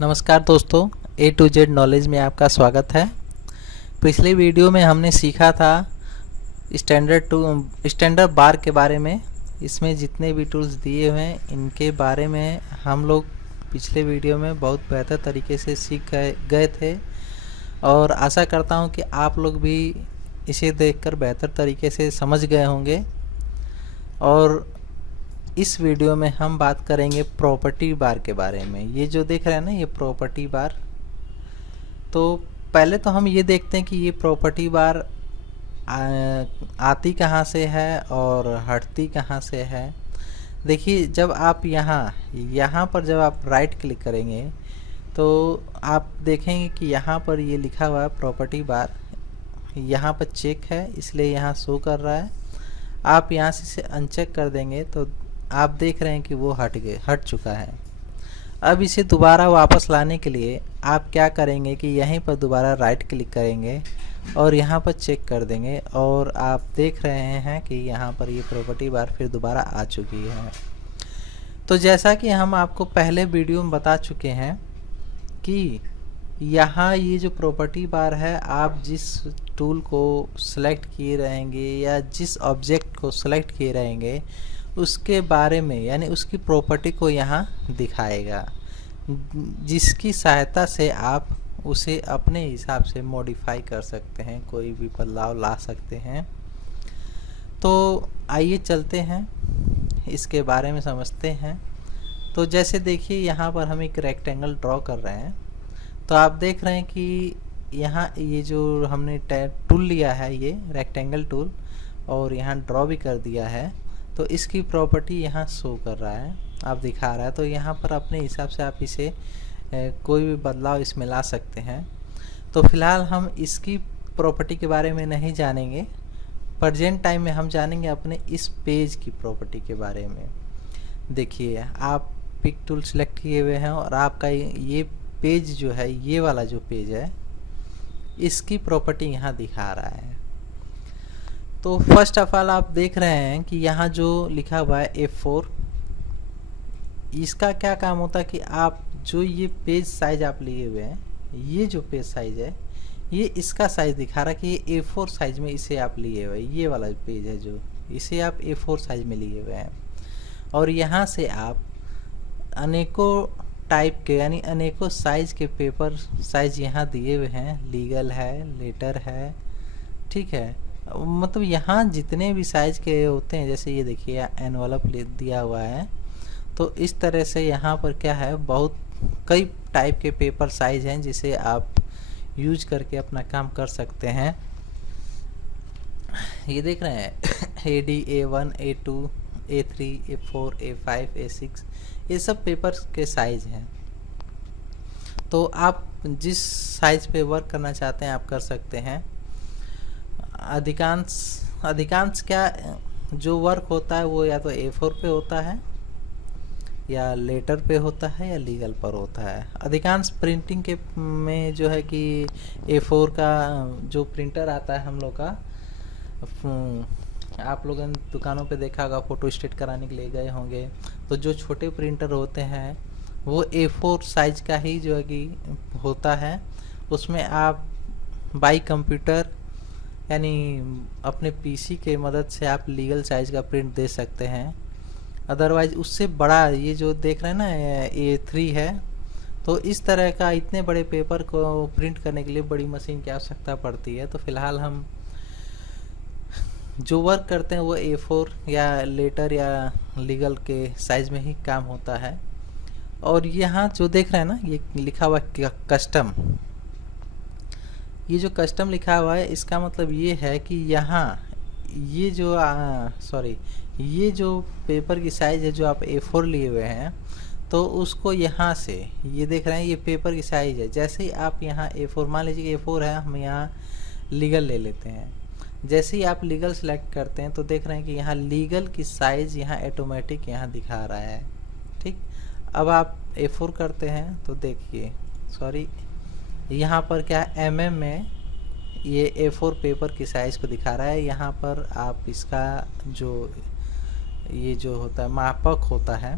नमस्कार दोस्तों, ए to Z knowledge में आपका स्वागत है। पिछले वीडियो में हमने सीखा था स्टैंडर्ड बार के बारे में। इसमें जितने भी टूल्स दिए हुए हैं इनके बारे में हम लोग पिछले वीडियो में बहुत बेहतर तरीके से सीख गए थे और आशा करता हूं कि आप लोग भी इसे देखकर बेहतर तरीके से समझ गए होंगे। और इस वीडियो में हम बात करेंगे प्रॉपर्टी बार के बारे में। ये जो देख रहे हैं ना, ये प्रॉपर्टी बार। तो पहले तो हम ये देखते हैं कि ये प्रॉपर्टी बार आती कहाँ से है और हटती कहाँ से है। देखिए, जब आप यहाँ पर जब आप राइट क्लिक करेंगे तो आप देखेंगे कि यहाँ पर ये लिखा हुआ है प्रॉपर्टी बार। यहाँ पर चेक है इसलिए यहाँ शो कर रहा है। आप यहाँ से इसे अनचेक कर देंगे तो आप देख रहे हैं कि वो हट चुका है। अब इसे दोबारा वापस लाने के लिए आप क्या करेंगे कि यहीं पर दोबारा राइट क्लिक करेंगे और यहाँ पर चेक कर देंगे और आप देख रहे हैं कि यहाँ पर ये प्रॉपर्टी बार फिर दोबारा आ चुकी है। तो जैसा कि हम आपको पहले वीडियो में बता चुके हैं कि यहाँ ये जो प्रॉपर्टी बार है, आप जिस टूल को सेलेक्ट किए रहेंगे या जिस ऑब्जेक्ट को सेलेक्ट किए रहेंगे उसके बारे में, यानी उसकी प्रॉपर्टी को यहाँ दिखाएगा, जिसकी सहायता से आप उसे अपने हिसाब से मॉडिफाई कर सकते हैं, कोई भी बदलाव ला सकते हैं। तो आइए चलते हैं इसके बारे में समझते हैं। तो जैसे देखिए, यहाँ पर हम एक रेक्टेंगल ड्रॉ कर रहे हैं। तो आप देख रहे हैं कि यहाँ ये जो हमने टूल लिया है, ये रेक्टेंगल टूल, और यहाँ ड्रॉ भी कर दिया है। तो इसकी प्रॉपर्टी यहाँ शो कर रहा है, आप दिखा रहा है। तो यहाँ पर अपने हिसाब से आप इसे कोई भी बदलाव इसमें ला सकते हैं। तो फिलहाल हम इसकी प्रॉपर्टी के बारे में नहीं जानेंगे। प्रेजेंट टाइम में हम जानेंगे अपने इस पेज की प्रॉपर्टी के बारे में। देखिए, आप पिक टूल सेलेक्ट किए हुए हैं और आपका ये पेज जो है, ये वाला जो पेज है, इसकी प्रॉपर्टी यहाँ दिखा रहा है। तो फर्स्ट ऑफ ऑल आप देख रहे हैं कि यहाँ जो लिखा हुआ है F4, इसका क्या काम होता है कि आप जो ये पेज साइज आप लिए हुए हैं, ये जो पेज साइज है, ये इसका साइज दिखा रहा है कि ये A4 साइज में इसे आप लिए हुए हैं। ये वाला पेज है जो, इसे आप A4 साइज में लिए हुए हैं। और यहाँ से आप अनेकों टाइप के, यानी अनेकों साइज के पेपर साइज यहाँ दिए हुए हैं। लीगल है, लेटर है, ठीक है। मतलब यहाँ जितने भी साइज के होते हैं, जैसे ये देखिए एनवलप दिया हुआ है। तो इस तरह से यहाँ पर क्या है, बहुत कई टाइप के पेपर साइज हैं जिसे आप यूज करके अपना काम कर सकते हैं। ये देख रहे हैं AD, A1, A2, A3, A4, A5, A6, ये सब पेपर के साइज हैं। तो आप जिस साइज पे वर्क करना चाहते हैं आप कर सकते हैं। अधिकांश क्या जो वर्क होता है वो या तो A4 पे होता है, या लेटर पे होता है, या लीगल पर होता है। अधिकांश प्रिंटिंग के में जो है कि A4 का जो प्रिंटर आता है हम लोग का, आप लोगों ने दुकानों पे देखा होगा, फ़ोटो स्टेट कराने के लिए गए होंगे। तो जो छोटे प्रिंटर होते हैं वो A4 साइज का ही जो है कि होता है। उसमें आप बाई कंप्यूटर, यानी अपने पीसी के मदद से आप लीगल साइज का प्रिंट दे सकते हैं। अदरवाइज उससे बड़ा, ये जो देख रहे हैं ना A3 है, तो इस तरह का इतने बड़े पेपर को प्रिंट करने के लिए बड़ी मशीन की आवश्यकता पड़ती है। तो फिलहाल हम जो वर्क करते हैं वो A4 या लेटर या लीगल के साइज में ही काम होता है। और यहाँ जो देख रहे हैं ना, ये लिखा हुआ कस्टम, ये जो कस्टम लिखा हुआ है, इसका मतलब ये है कि यहाँ ये जो ये जो पेपर की साइज़ है जो आप A4 लिए हुए हैं, तो उसको यहाँ से, ये देख रहे हैं ये पेपर की साइज़ है। जैसे ही आप यहाँ A4, मान लीजिए A4 है, हम यहाँ लीगल ले लेते हैं। जैसे ही आप लीगल सेलेक्ट करते हैं तो देख रहे हैं कि यहाँ लीगल की साइज़ यहाँ ऑटोमेटिक यहाँ दिखा रहा है, ठीक। अब आप A4 करते हैं तो देखिए, यहाँ पर क्या mm में ये A4 पेपर की साइज़ को दिखा रहा है। यहाँ पर आप इसका जो होता है मापक होता है,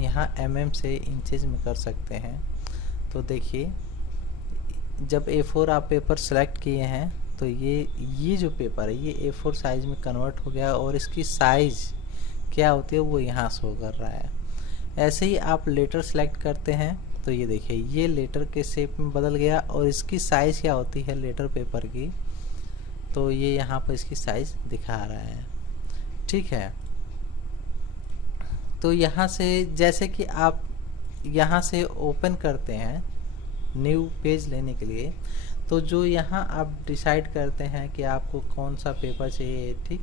यहाँ mm से इंचेज में कर सकते हैं। तो देखिए जब A4 आप पेपर सेलेक्ट किए हैं तो ये जो पेपर है ये A4 साइज़ में कन्वर्ट हो गया और इसकी साइज़ क्या होती है वो यहाँ शो कर रहा है। ऐसे ही आप लेटर सेलेक्ट करते हैं तो ये देखिए ये लेटर के शेप में बदल गया और इसकी साइज़ क्या होती है लेटर पेपर की, तो ये यहाँ पर इसकी साइज़ दिखा रहा है। ठीक है, तो यहाँ से जैसे कि आप यहाँ से ओपन करते हैं न्यू पेज लेने के लिए, तो जो यहाँ आप डिसाइड करते हैं कि आपको कौन सा पेपर चाहिए, ठीक,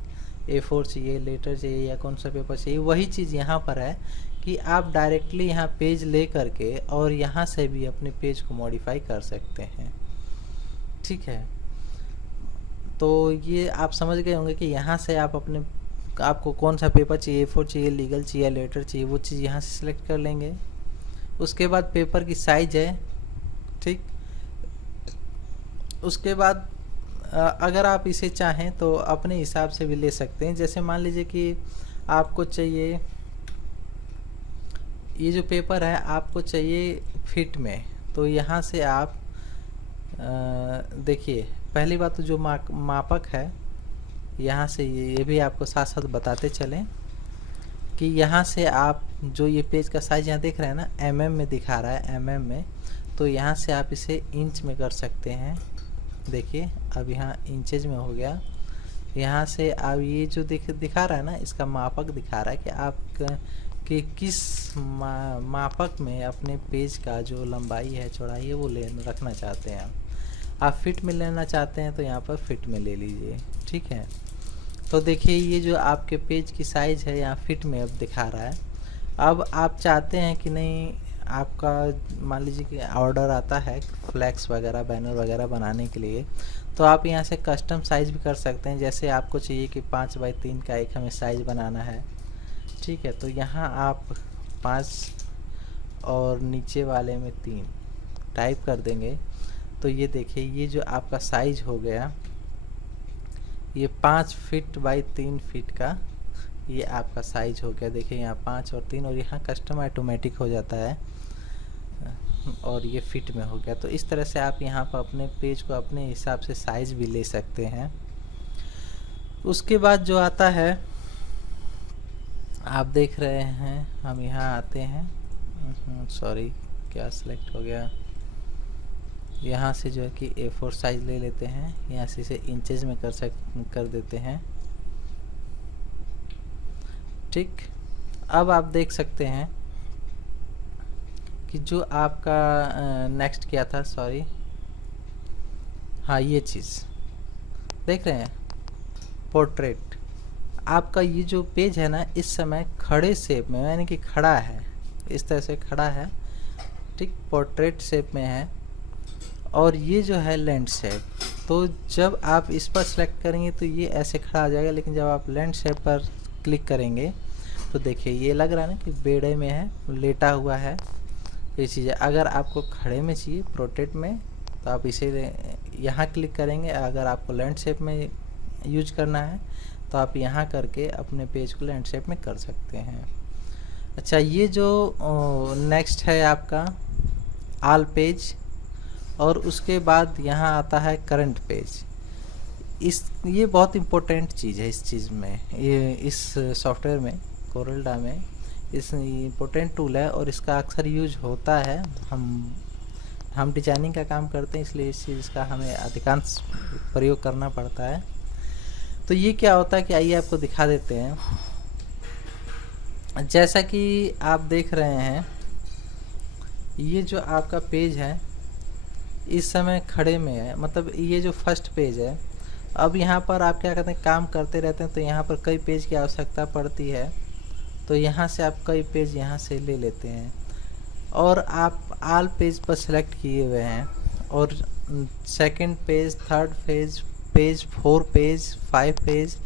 A4 चाहिए, लेटर चाहिए या कौन सा पेपर चाहिए, वही चीज़ यहाँ पर है कि आप डायरेक्टली यहाँ पेज ले करके और यहाँ से भी अपने पेज को मॉडिफाई कर सकते हैं। ठीक है, तो ये आप समझ गए होंगे कि यहाँ से आप अपने आपको कौन सा पेपर चाहिए, A4 चाहिए, लीगल चाहिए, लेटर चाहिए, वो चीज़ यहाँ से सिलेक्ट कर लेंगे। उसके बाद पेपर की साइज है, ठीक, उसके बाद अगर आप इसे चाहें तो अपने हिसाब से भी ले सकते हैं। जैसे मान लीजिए कि आपको चाहिए ये जो पेपर है आपको चाहिए फिट में, तो यहाँ से आप देखिए पहली बात तो जो मापक है यहाँ से ये भी आपको साथ साथ बताते चलें कि यहाँ से आप जो ये पेज का साइज़ यहाँ देख रहे हैं ना mm में दिखा रहा है, mm में, तो यहाँ से आप इसे इंच में कर सकते हैं। देखिए अब यहाँ इंचेज में हो गया। यहाँ से अब ये जो दिखा रहा है ना इसका मापक दिखा रहा है कि आप कि किस मापक में अपने पेज का जो लंबाई है, चौड़ाई है, वो रखना चाहते हैं। आप फिट में लेना चाहते हैं तो यहाँ पर फिट में ले लीजिए। ठीक है, तो देखिए ये जो आपके पेज की साइज़ है यहाँ फिट में अब दिखा रहा है। अब आप चाहते हैं कि नहीं, आपका मान लीजिए कि ऑर्डर आता है फ्लैक्स वगैरह, बैनर वगैरह बनाने के लिए, तो आप यहाँ से कस्टम साइज़ भी कर सकते हैं। जैसे आपको चाहिए कि 5x3 का एक हमें साइज़ बनाना है, ठीक है, तो यहाँ आप 5 और नीचे वाले में 3 टाइप कर देंगे तो ये देखिए ये जो आपका साइज हो गया ये 5 फीट बाई 3 फीट का ये आपका साइज हो गया। देखिए यहाँ 5 और 3 और यहाँ कस्टम ऑटोमेटिक हो जाता है और ये फिट में हो गया। तो इस तरह से आप यहाँ पर अपने पेज को अपने हिसाब से साइज भी ले सकते हैं। उसके बाद जो आता है आप देख रहे हैं, हम यहाँ आते हैं, सॉरी क्या सिलेक्ट हो गया, यहाँ से जो है कि A4 साइज ले लेते हैं, यहाँ से इसे इंचेस में कर देते हैं। ठीक, अब आप देख सकते हैं कि जो आपका नेक्स्ट क्या था, सॉरी, हाँ ये चीज़ देख रहे हैं, पोर्ट्रेट। आपका ये जो पेज है ना इस समय खड़े शेप में, यानी कि खड़ा है, इस तरह से खड़ा है, ठीक, पोर्ट्रेट शेप में है। और ये जो है लैंड शेप, तो जब आप इस पर सेलेक्ट करेंगे तो ये ऐसे खड़ा आ जाएगा, लेकिन जब आप लैंड शेप पर क्लिक करेंगे तो देखिए ये लग रहा है ना कि बेड़े में है, लेटा हुआ है। ये चीज़ है, अगर आपको खड़े में चाहिए पोर्ट्रेट में तो आप इसे यहाँ क्लिक करेंगे। अगर आपको लैंड शेप में यूज करना है तो आप यहाँ करके अपने पेज को लैंड शेप में कर सकते हैं। अच्छा, ये जो नेक्स्ट है आपका ऑल पेज, और उसके बाद यहाँ आता है करंट पेज। ये बहुत इम्पोर्टेंट चीज़ है इस चीज़ में, ये इस सॉफ्टवेयर में, कोरलड्रा में इस इम्पोर्टेंट टूल है और इसका अक्सर यूज होता है। हम डिजाइनिंग का काम करते हैं, इसलिए इस चीज़ का हमें अधिकांश प्रयोग करना पड़ता है। तो ये क्या होता है कि आइए आपको दिखा देते हैं। जैसा कि आप देख रहे हैं ये जो आपका पेज है इस समय खड़े में है, मतलब ये जो फर्स्ट पेज है। अब यहाँ पर आप क्या करते हैं, काम करते रहते हैं तो यहाँ पर कई पेज की आवश्यकता पड़ती है, तो यहाँ से आप कई पेज यहाँ से ले लेते हैं और आप ऑल पेज पर सेलेक्ट किए हुए हैं और second page, third page, page 4 page, 5 page,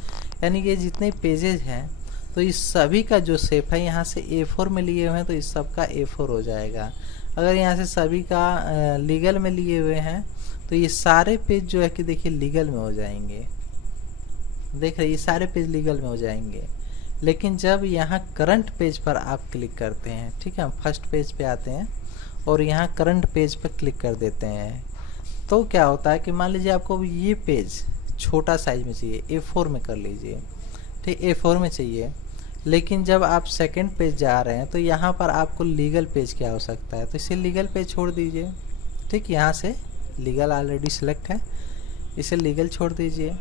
यानी कि जितने पेजेज हैं तो इस सभी का जो शेप है यहाँ से A4 में लिए हुए हैं तो इस सब का A4 हो जाएगा। अगर यहाँ से सभी का लीगल में लिए हुए हैं तो ये सारे पेज जो है कि देखिए लीगल में हो जाएंगे। देख रहे ये सारे पेज लीगल में हो जाएंगे। लेकिन जब यहाँ करंट पेज पर आप क्लिक करते हैं, ठीक है, हम फर्स्ट पेज पे आते हैं और यहाँ करंट पेज पर क्लिक कर देते हैं, तो क्या होता है कि मान लीजिए आपको ये पेज छोटा साइज में चाहिए, A4 में कर लीजिए, ठीक, A4 में चाहिए, लेकिन जब आप सेकंड पेज जा रहे हैं तो यहाँ पर आपको लीगल पेज की आवश्यकता है, तो इसे लीगल पेज छोड़ दीजिए। ठीक, यहाँ से लीगल ऑलरेडी सिलेक्ट है, इसे लीगल छोड़ दीजिए।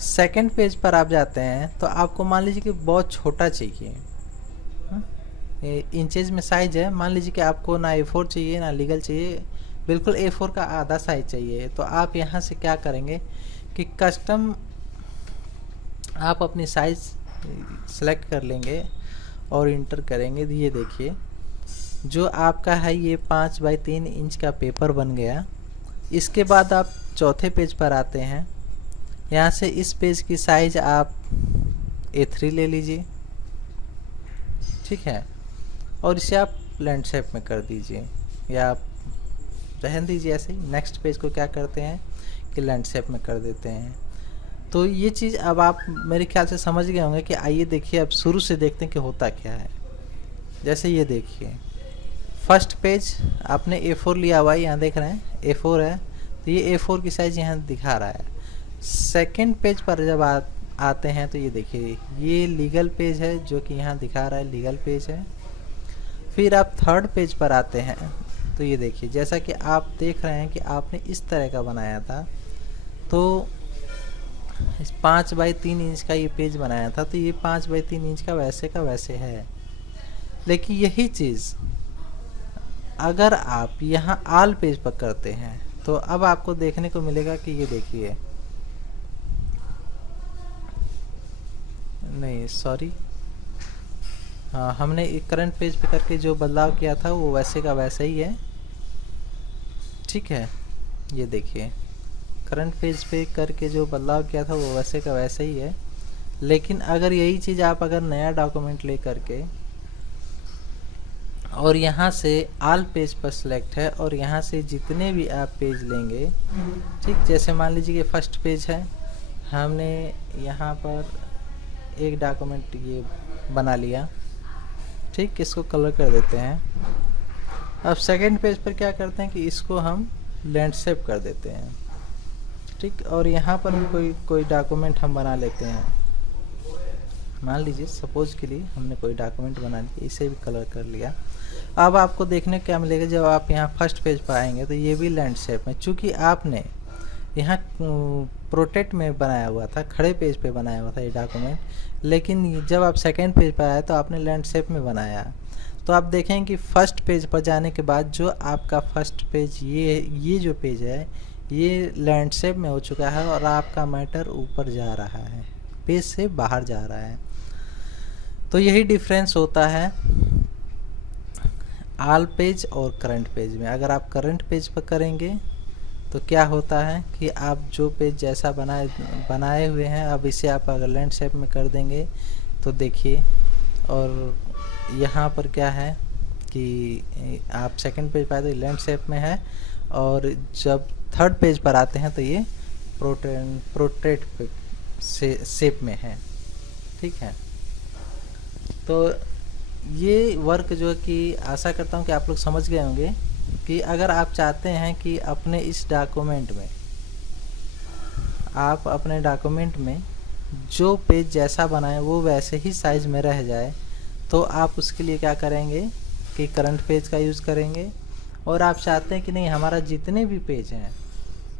सेकंड पेज पर आप जाते हैं तो आपको मान लीजिए कि बहुत छोटा चाहिए, इंचेज में साइज है, मान लीजिए कि आपको ना A4 चाहिए ना लीगल चाहिए, बिल्कुल A4 का आधा साइज चाहिए, तो आप यहाँ से क्या करेंगे कि कस्टम आप अपनी साइज सेलेक्ट कर लेंगे और इंटर करेंगे। ये देखिए जो आपका है ये 5x3 इंच का पेपर बन गया। इसके बाद आप चौथे पेज पर आते हैं, यहाँ से इस पेज की साइज आप A3 ले लीजिए, ठीक है, और इसे आप लैंडस्केप में कर दीजिए या आप रहने दीजिए ऐसे ही। नेक्स्ट पेज को क्या करते हैं कि लैंडस्केप में कर देते हैं। तो ये चीज़ अब आप मेरे ख्याल से समझ गए होंगे कि आइए देखिए अब शुरू से देखते हैं कि होता क्या है। जैसे ये देखिए फर्स्ट पेज आपने A4 लिया हुआ है, यहाँ देख रहे हैं A4 है, तो ये A4 की साइज़ यहाँ दिखा रहा है। सेकंड पेज पर जब आते हैं तो ये देखिए ये लीगल पेज है जो कि यहाँ दिखा रहा है लीगल पेज है। फिर आप थर्ड पेज पर आते हैं तो ये देखिए जैसा कि आप देख रहे हैं कि आपने इस तरह का बनाया था, तो 5x3 इंच का ये पेज बनाया था, तो ये 5x3 इंच का वैसे है। लेकिन यही चीज़ अगर आप यहाँ आल पेज पर करते हैं तो अब आपको देखने को मिलेगा कि ये देखिए, नहीं सॉरी, हाँ हमने एक करंट पेज पे करके जो बदलाव किया था वो वैसे का वैसा ही है, ठीक है। ये देखिए करंट पेज पे करके जो बदलाव किया था वो वैसे का वैसा ही है। लेकिन अगर यही चीज़ आप अगर नया डॉक्यूमेंट ले करके और यहाँ से आल पेज पर सिलेक्ट है और यहाँ से जितने भी आप पेज लेंगे, ठीक, जैसे मान लीजिए कि फर्स्ट पेज है, हमने यहाँ पर एक डॉक्यूमेंट ये बना लिया, ठीक, इसको कलर कर देते हैं। अब सेकंड पेज पर क्या करते हैं कि इसको हम लैंडस्केप कर देते हैं, ठीक, और यहाँ पर भी कोई डॉक्यूमेंट हम बना लेते हैं। मान लीजिए सपोज के लिए हमने कोई डॉक्यूमेंट बना लिया, इसे भी कलर कर लिया। अब आपको देखने को क्या मिलेगा, जब आप यहाँ फर्स्ट पेज पर आएंगे तो ये भी लैंडस्केप में, चूँकि आपने यहाँ प्रोटेक्ट में बनाया हुआ था, खड़े पेज पे बनाया हुआ था ये डॉक्यूमेंट, लेकिन जब आप सेकेंड पेज पर आए तो आपने लैंडस्केप में बनाया। तो आप देखें कि फर्स्ट पेज पर जाने के बाद जो आपका फर्स्ट पेज ये जो पेज है ये लैंडस्केप में हो चुका है और आपका मैटर ऊपर जा रहा है, पेज से बाहर जा रहा है। तो यही डिफरेंस होता है आल पेज और करंट पेज में। अगर आप करंट पेज पर करेंगे तो क्या होता है कि आप जो पेज जैसा बनाए हुए हैं, अब इसे आप अगर लैंडस्केप में कर देंगे तो देखिए, और यहाँ पर क्या है कि आप सेकंड पेज पर आए तो लैंडस्केप में है, और जब थर्ड पेज पर आते हैं तो ये प्रोट्रेट से शेप में है, ठीक है। तो ये वर्क जो कि आशा करता हूँ कि आप लोग समझ गए होंगे कि अगर आप चाहते हैं कि अपने इस डॉक्यूमेंट में, आप अपने डॉक्यूमेंट में जो पेज जैसा बनाएं वो वैसे ही साइज में रह जाए, तो आप उसके लिए क्या करेंगे कि करंट पेज का यूज़ करेंगे। और आप चाहते हैं कि नहीं हमारा जितने भी पेज हैं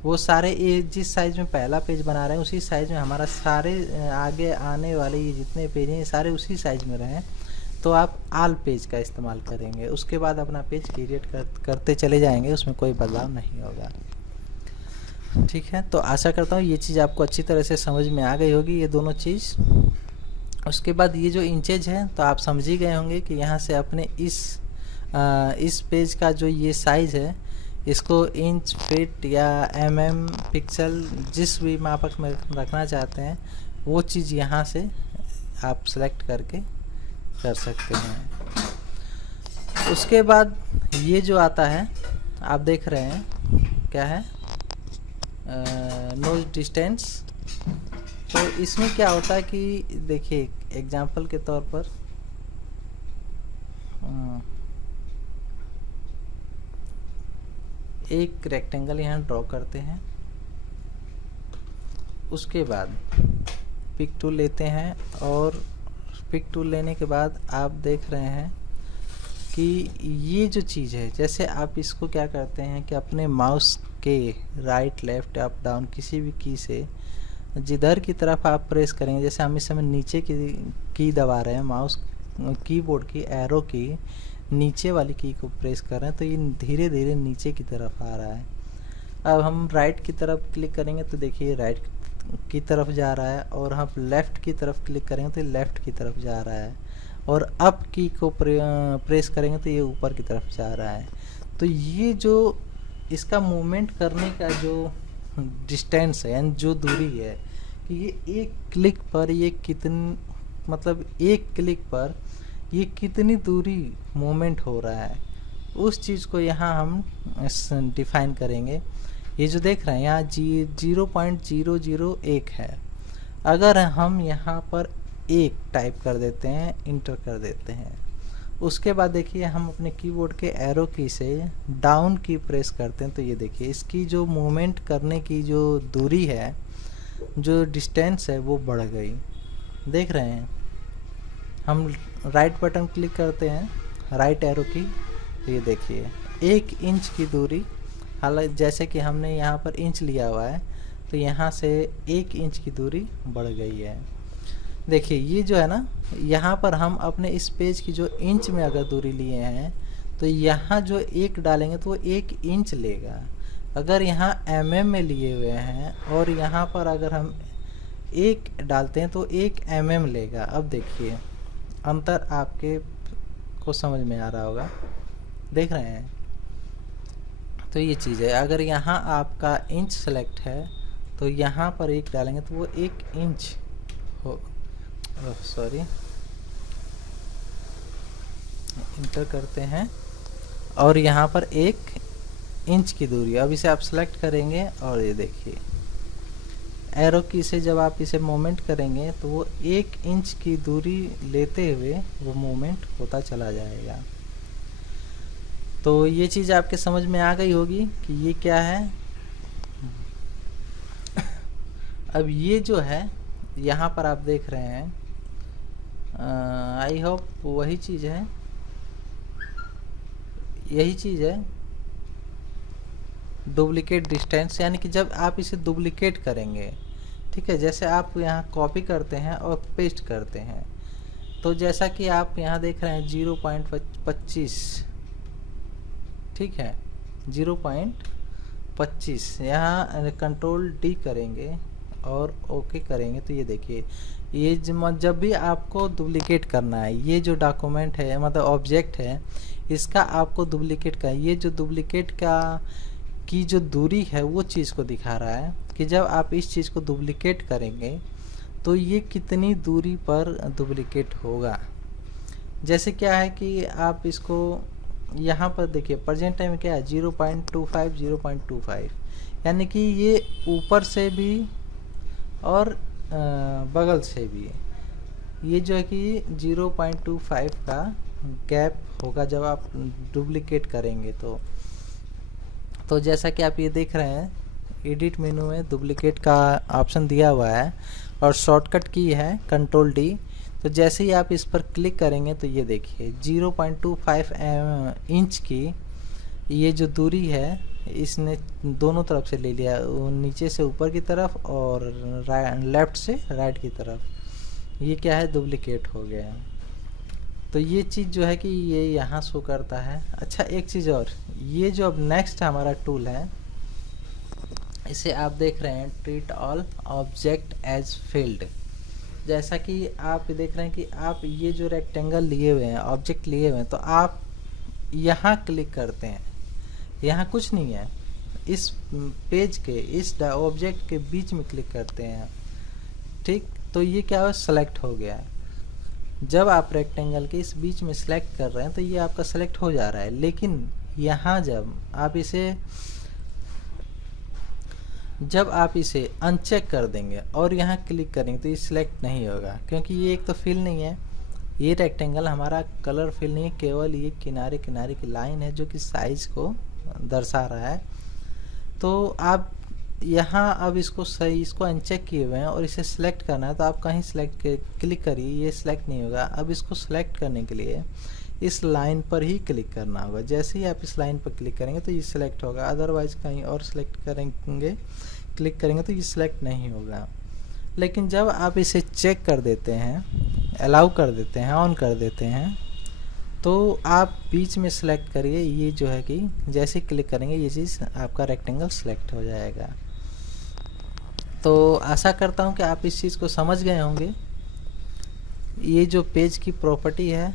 वो सारे जिस साइज़ में पहला पेज बना रहे हैं उसी साइज़ में हमारा सारे आगे आने वाले ये जितने पेज हैं ये सारे उसी साइज़ में रहें, तो आप आल पेज का इस्तेमाल करेंगे। उसके बाद अपना पेज क्रिएट करते चले जाएंगे, उसमें कोई बदलाव नहीं होगा, ठीक है। तो आशा करता हूँ ये चीज़ आपको अच्छी तरह से समझ में आ गई होगी, ये दोनों चीज़। उसके बाद ये जो इंचेज है तो आप समझ ही गए होंगे कि यहाँ से अपने इस पेज का जो ये साइज़ है इसको इंच, फीट या पिक्सल जिस भी मापक में रखना चाहते हैं वो चीज़ यहाँ से आप सेलेक्ट करके कर सकते हैं। उसके बाद ये जो आता है आप देख रहे हैं क्या है, नोज डिस्टेंस। तो इसमें क्या होता है कि देखिए एग्जांपल के तौर पर एक रेक्टेंगल यहाँ ड्रॉ करते हैं। उसके बाद पिक टूल लेते हैं और पिक टूल लेने के बाद आप देख रहे हैं कि ये जो चीज़ है, जैसे आप इसको क्या करते हैं कि अपने माउस के राइट लेफ्ट अप डाउन किसी भी की से जिधर की तरफ आप प्रेस करेंगे, जैसे हम इस समय नीचे की दबा रहे हैं, माउस कीबोर्ड की एरो की नीचे वाली की को प्रेस कर रहे हैं, तो ये धीरे धीरे नीचे की तरफ आ रहा है। अब हम राइट की तरफ क्लिक करेंगे तो देखिए राइट की तरफ जा रहा है, और हम लेफ़्ट की तरफ क्लिक करेंगे तो लेफ़्ट की तरफ जा रहा है, और अप की को प्रेस करेंगे तो ये ऊपर की तरफ जा रहा है। तो ये जो इसका मूवमेंट करने का जो डिस्टेंस है यानी जो दूरी है कि ये एक क्लिक पर ये कितनी, मतलब एक क्लिक पर ये कितनी दूरी मूवमेंट हो रहा है, उस चीज़ को यहाँ हम डिफाइन करेंगे। ये जो देख रहे हैं यहाँ 0.001 है। अगर हम यहाँ पर 1 टाइप कर देते हैं, इंटर कर देते हैं, उसके बाद देखिए हम अपने कीबोर्ड के एरो की से डाउन की प्रेस करते हैं, तो ये देखिए इसकी जो मूवमेंट करने की जो दूरी है, जो डिस्टेंस है वो बढ़ गई। देख रहे हैं, हम राइट बटन क्लिक करते हैं, राइट एरो की, तो ये देखिए 1 इंच की दूरी, हालांकि जैसे कि हमने यहाँ पर इंच लिया हुआ है तो यहाँ से 1 इंच की दूरी बढ़ गई है। देखिए ये जो है ना, यहाँ पर हम अपने इस पेज की जो इंच में अगर दूरी लिए हैं तो यहाँ जो 1 डालेंगे तो वो 1 इंच लेगा। अगर यहाँ mm में लिए हुए हैं और यहाँ पर अगर हम 1 डालते हैं तो 1 mm लेगा। अब देखिए अंतर आपके को समझ में आ रहा होगा, देख रहे हैं। तो ये चीज़ है, अगर यहाँ आपका इंच सेलेक्ट है तो यहाँ पर 1 डालेंगे तो वो 1 इंच हो, सॉरी, इंटर करते हैं और यहाँ पर 1 इंच की दूरी। अब इसे आप सेलेक्ट करेंगे और ये देखिए एरो की से जब आप इसे मूवमेंट करेंगे तो वो 1 इंच की दूरी लेते हुए वो मूवमेंट होता चला जाएगा। तो ये चीज़ आपके समझ में आ गई होगी कि ये क्या है। अब ये जो है यहाँ पर आप देख रहे हैं, आई होप वही चीज़ है, यही चीज़ है डुप्लीकेट डिस्टेंस, यानी कि जब आप इसे डुप्लीकेट करेंगे, ठीक है, जैसे आप यहाँ कॉपी करते हैं और पेस्ट करते हैं, तो जैसा कि आप यहाँ देख रहे हैं 0.25, ठीक है, 0.25, यहाँ कंट्रोल डी करेंगे और ओके करेंगे तो ये देखिए ये जब भी आपको डुप्लीकेट करना है, ये जो डॉक्यूमेंट है मतलब ऑब्जेक्ट है, इसका आपको डुप्लीकेट का, ये जो डुप्लीकेट का की जो दूरी है वो चीज़ को दिखा रहा है कि जब आप इस चीज़ को डुप्लीकेट करेंगे तो ये कितनी दूरी पर डुप्लीकेट होगा। जैसे क्या है कि आप इसको यहाँ पर देखिए प्रेजेंट टाइम क्या है 0.25, 0.25, यानी कि ये ऊपर से भी और बगल से भी ये जो है कि 0.25 का गैप होगा जब आप डुप्लीकेट करेंगे। तो जैसा कि आप ये देख रहे हैं एडिट मेनू में डुप्लीकेट का ऑप्शन दिया हुआ है और शॉर्टकट की है कंट्रोल डी। तो जैसे ही आप इस पर क्लिक करेंगे तो ये देखिए 0.25 इंच की ये जो दूरी है इसने दोनों तरफ से ले लिया, नीचे से ऊपर की तरफ और लेफ्ट से राइट की तरफ। ये क्या है, डुप्लीकेट हो गया है। तो ये चीज़ जो है कि ये यहाँ शो करता है। अच्छा एक चीज़ और, ये जो अब नेक्स्ट हमारा टूल है इसे आप देख रहे हैं treat all object as field. जैसा कि आप देख रहे हैं कि आप ये जो रेक्टेंगल लिए हुए हैं, ऑब्जेक्ट लिए हुए हैं, तो आप यहाँ क्लिक करते हैं, यहाँ कुछ नहीं है, इस पेज के इस ऑब्जेक्ट के बीच में क्लिक करते हैं, ठीक, तो ये क्या हो, सेलेक्ट हो गया है। जब आप रेक्टेंगल के इस बीच में सेलेक्ट कर रहे हैं तो ये आपका सेलेक्ट हो जा रहा है, लेकिन यहाँ जब आप इसे अनचेक कर देंगे और यहाँ क्लिक करेंगे तो ये सिलेक्ट नहीं होगा, क्योंकि ये एक तो फिल नहीं है, ये रेक्टेंगल हमारा कलर फिल नहीं है, केवल ये किनारे किनारे की लाइन है जो कि साइज को दर्शा रहा है। तो आप यहाँ अब इसको सही, इसको अनचेक किए हुए हैं और इसे सिलेक्ट करना है, तो आप कहीं सिलेक्ट क्लिक करिए, ये सिलेक्ट नहीं होगा। अब इसको सिलेक्ट करने के लिए इस लाइन पर ही क्लिक करना होगा। जैसे ही आप इस लाइन पर क्लिक करेंगे तो ये सिलेक्ट होगा, अदरवाइज कहीं और सिलेक्ट करेंगे, क्लिक करेंगे तो ये सिलेक्ट नहीं होगा। लेकिन जब आप इसे चेक कर देते हैं, अलाउ कर देते हैं, ऑन कर देते हैं, तो आप बीच में सिलेक्ट करिए, ये जो है कि जैसे ही क्लिक करेंगे ये चीज़ आपका रेक्टेंगल सिलेक्ट हो जाएगा। तो आशा करता हूँ कि आप इस चीज़ को समझ गए होंगे। ये जो पेज की प्रॉपर्टी है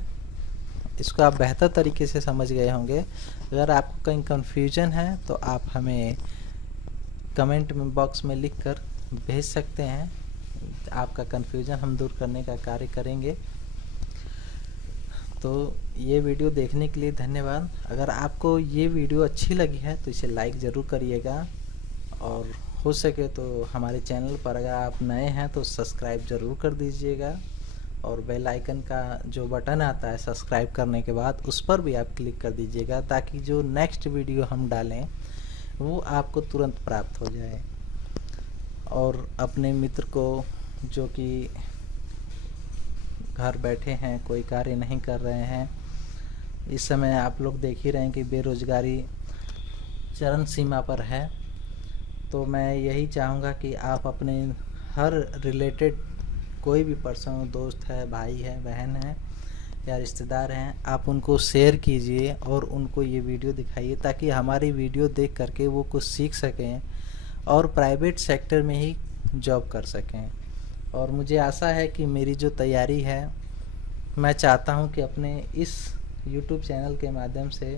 इसको आप बेहतर तरीके से समझ गए होंगे। अगर आपको कहीं कन्फ्यूजन है तो आप हमें कमेंट में बॉक्स में लिख कर भेज सकते हैं, आपका कन्फ्यूजन हम दूर करने का कार्य करेंगे। तो ये वीडियो देखने के लिए धन्यवाद। अगर आपको ये वीडियो अच्छी लगी है तो इसे लाइक ज़रूर करिएगा, और हो सके तो हमारे चैनल पर अगर आप नए हैं तो सब्सक्राइब ज़रूर कर दीजिएगा, और बेल आइकन का जो बटन आता है सब्सक्राइब करने के बाद उस पर भी आप क्लिक कर दीजिएगा, ताकि जो नेक्स्ट वीडियो हम डालें वो आपको तुरंत प्राप्त हो जाए। और अपने मित्र को जो कि घर बैठे हैं, कोई कार्य नहीं कर रहे हैं, इस समय आप लोग देख ही रहे हैं कि बेरोज़गारी चरम सीमा पर है, तो मैं यही चाहूँगा कि आप अपने हर रिलेटेड कोई भी पर्सन, दोस्त है, भाई है, बहन है या रिश्तेदार हैं, आप उनको शेयर कीजिए और उनको ये वीडियो दिखाइए, ताकि हमारी वीडियो देख करके वो कुछ सीख सकें और प्राइवेट सेक्टर में ही जॉब कर सकें। और मुझे आशा है कि मेरी जो तैयारी है, मैं चाहता हूं कि अपने इस YouTube चैनल के माध्यम से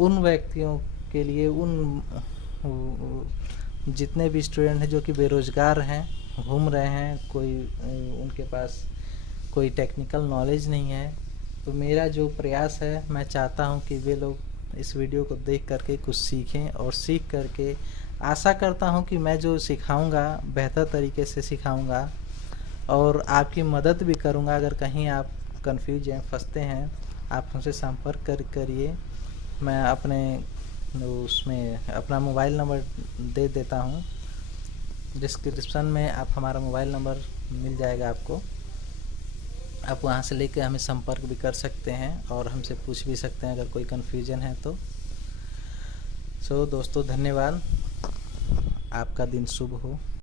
उन व्यक्तियों के लिए, उन जितने भी स्टूडेंट हैं जो कि बेरोज़गार हैं, घूम रहे हैं, कोई उनके पास कोई टेक्निकल नॉलेज नहीं है, तो मेरा जो प्रयास है, मैं चाहता हूं कि वे लोग इस वीडियो को देख करके कुछ सीखें, और सीख करके आशा करता हूं कि मैं जो सिखाऊंगा बेहतर तरीके से सिखाऊंगा और आपकी मदद भी करूंगा। अगर कहीं आप कंफ्यूज हैं, फंसते हैं, आप हमसे संपर्क करिए। मैं अपने उसमें अपना मोबाइल नंबर दे देता हूं, डिस्क्रिप्शन में आप हमारा मोबाइल नंबर मिल जाएगा आपको, आप वहां से लेकर हमें संपर्क भी कर सकते हैं और हमसे पूछ भी सकते हैं अगर कोई कन्फ्यूजन है तो। सो दोस्तों, धन्यवाद। आपका दिन शुभ हो।